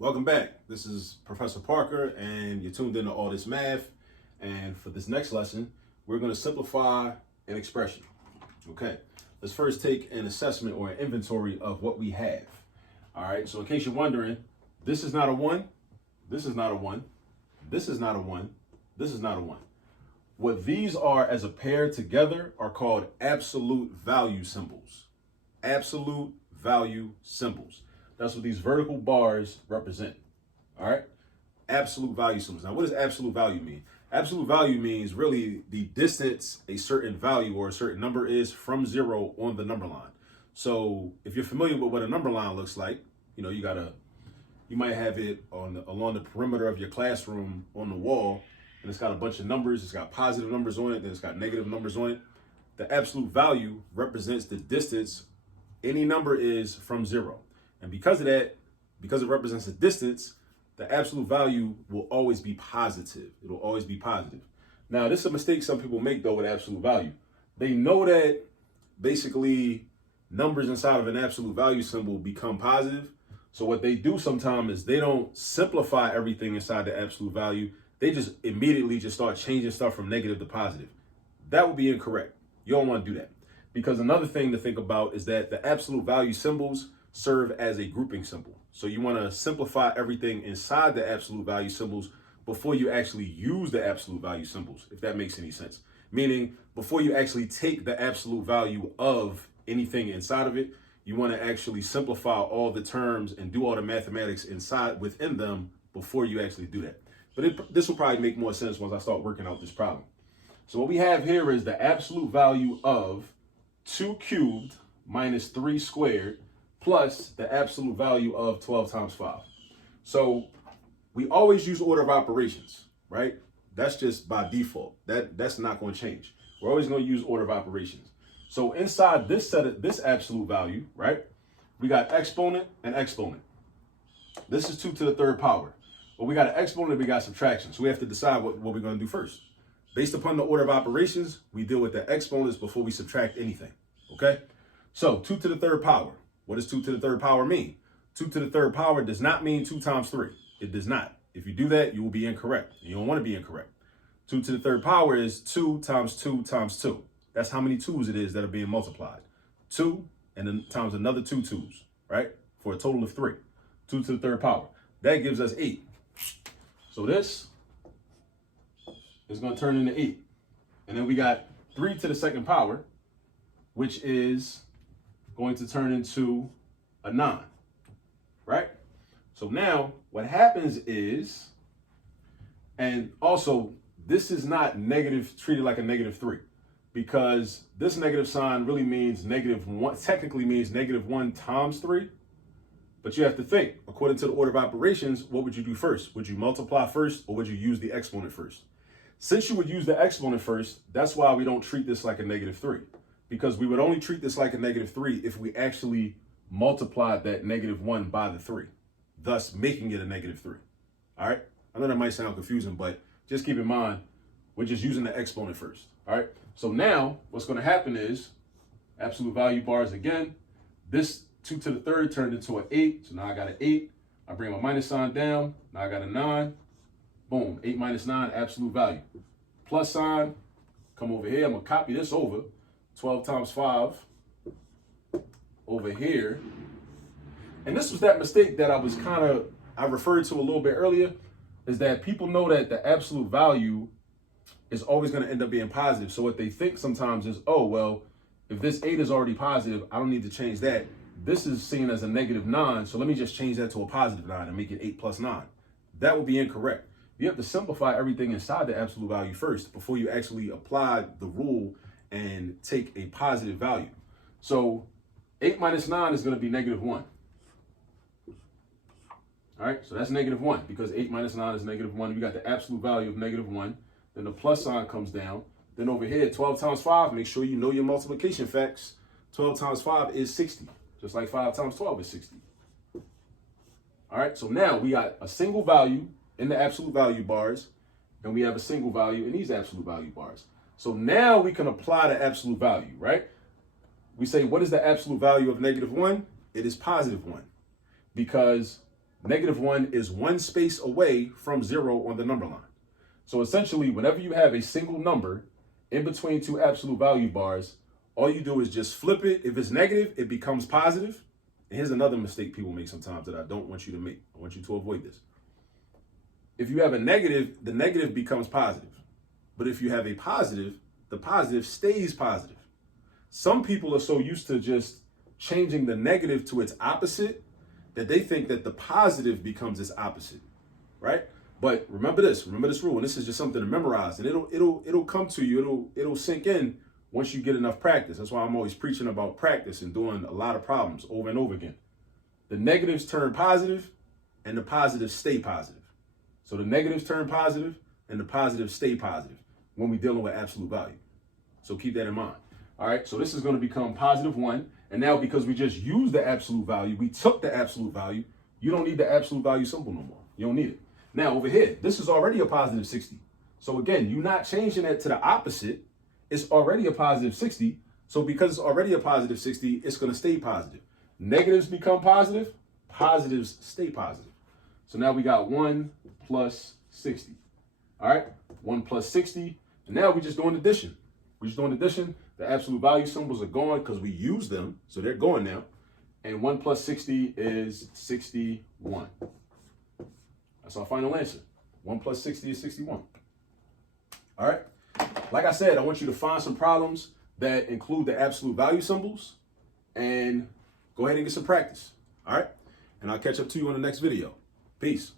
Welcome back. This is Professor Parker, and you're tuned into All This Math. And for this next lesson, we're going to simplify an expression. Okay, let's first take an assessment or an inventory of what we have. All right, so in case you're wondering, this is not a 1, this is not a 1, this is not a 1, this is not a 1. What these are as a pair together are called absolute value symbols. Absolute value symbols. That's what these vertical bars represent. All right? Absolute value symbols. Now, what does absolute value mean? Absolute value means really the distance a certain value or a certain number is from 0 on the number line. So if you're familiar with what a number line looks like, you might have it along the perimeter of your classroom on the wall, and it's got a bunch of numbers. It's got positive numbers on it, then it's got negative numbers on it. The absolute value represents the distance any number is from 0. And because of that, because it represents a distance, the absolute value will always be positive. It'll always be positive. Now, this is a mistake some people make, though, with absolute value. They know that basically numbers inside of an absolute value symbol become positive. So what they do sometimes is they don't simplify everything inside the absolute value. They just immediately just start changing stuff from negative to positive. That would be incorrect. You don't want to do that. Because another thing to think about is that the absolute value symbols serve as a grouping symbol. So you want to simplify everything inside the absolute value symbols before you actually use the absolute value symbols, if that makes any sense. Meaning, before you actually take the absolute value of anything inside of it, you want to actually simplify all the terms and do all the mathematics within them before you actually do that. But this will probably make more sense once I start working out this problem. So what we have here is the absolute value of 2 cubed minus 3 squared plus the absolute value of 12 times 5. So we always use order of operations, right? That's just by default. That's not going to change. We're always going to use order of operations. So inside this this absolute value, right, we got exponent and exponent. This is 2 to the third power. But we got an exponent, we got subtraction. So we have to decide what we're going to do first. Based upon the order of operations, we deal with the exponents before we subtract anything, okay? So 2 to the third power. What does 2 to the third power mean? 2 to the third power does not mean 2 times 3. It does not. If you do that, you will be incorrect. You don't want to be incorrect. 2 to the third power is 2 times 2 times 2. That's how many 2's it is that are being multiplied. 2 and then times another 2 2's, right? For a total of 3. 2 to the third power. That gives us 8. So this is going to turn into 8. And then we got 3 to the second power, which is going to turn into a 9, right? So now what happens is, and also this is not negative, treated like a negative 3, because this negative sign really means negative 1, technically means negative 1 times 3. But you have to think, according to the order of operations, what would you do first? Would you multiply first, or would you use the exponent first? Since you would use the exponent first, that's why we don't treat this like a negative 3. Because we would only treat this like a negative 3 if we actually multiplied that negative 1 by the 3, thus making it a negative 3. All right? I know that might sound confusing, but just keep in mind, we're just using the exponent first. All right? So now what's going to happen is absolute value bars again. This 2 to the third turned into an 8. So now I got an 8. I bring my minus sign down. Now I got a 9. Boom. 8 minus 9, absolute value. Plus sign. Come over here. I'm going to copy this over. 12 times 5 over here. And this was that mistake that I referred to a little bit earlier, is that people know that the absolute value is always going to end up being positive. So what they think sometimes is, oh, well, if this 8 is already positive, I don't need to change that. This is seen as a negative 9, so let me just change that to a positive 9 and make it 8 plus 9. That would be incorrect. You have to simplify everything inside the absolute value first before you actually apply the rule and take a positive value. So 8 minus 9 is going to be negative 1. All right, so that's negative 1 because 8 minus 9 is negative 1. We got the absolute value of negative 1. Then the plus sign comes down. Then over here, 12 times 5, make sure you know your multiplication facts. 12 times 5 is 60, just like 5 times 12 is 60. All right, so now we got a single value in the absolute value bars, and we have a single value in these absolute value bars. So now we can apply the absolute value, right? We say, what is the absolute value of negative 1? It is positive 1, because -1 is one space away from 0 on the number line. So essentially, whenever you have a single number in between two absolute value bars, all you do is just flip it. If it's negative, it becomes positive. And here's another mistake people make sometimes that I don't want you to make. I want you to avoid this. If you have a negative, the negative becomes positive. But if you have a positive, the positive stays positive. Some people are so used to just changing the negative to its opposite that they think that the positive becomes its opposite, right? But remember this rule, and this is just something to memorize, and it'll come to you, it'll sink in once you get enough practice. That's why I'm always preaching about practice and doing a lot of problems over and over again. The negatives turn positive and the positives stay positive. So the negatives turn positive and the positives stay positive when we're dealing with absolute value. So keep that in mind. All right, so this is going to become +1. And now because we just used the absolute value, we took the absolute value, you don't need the absolute value symbol no more. You don't need it. Now over here, this is already a +60. So again, you're not changing that to the opposite. It's already a +60. So because it's already a +60, it's going to stay positive. Negatives become positive, positives stay positive. So now we got 1 + 60. All right, 1 + 60. And now we're just doing addition. The absolute value symbols are gone because we use them. So they're going now. And 1 + 60 is 61. That's our final answer. 1 + 60 is 61. All right. Like I said, I want you to find some problems that include the absolute value symbols and go ahead and get some practice. All right. And I'll catch up to you on the next video. Peace.